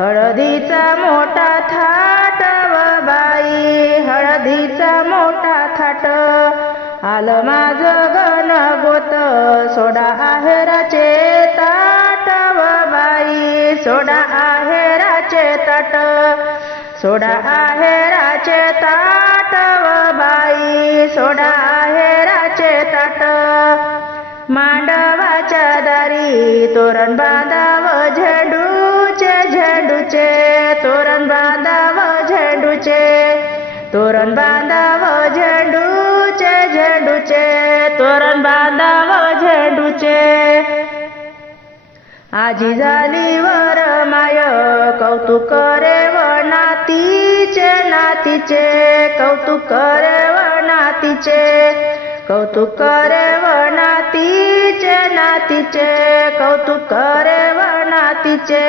हळदीचा मोठा थाट व बाई हळदीचा मोठा थाट आलं माझं गणगोत सोडा आहेराचे ताट व बाई सोडा आहेराचे ताट सोडा आहेराचे ताट व बाई सोडा आहेराचे ताट मांडवाच्या दारी तोरण बांधाव झेंडूचे झेंडूचे तोरण बांधाव झेंडूचे तोरण बांधाव झेंडूचे झेंडूचे तोरण बांधाव झेंडूचे आजी झाली वर माय कौतुक रे व नातीचे नातीचे कौतुक रे व नातीचे कौतुक रे व नातीचे नातीचे कौतुक रे व नातीचे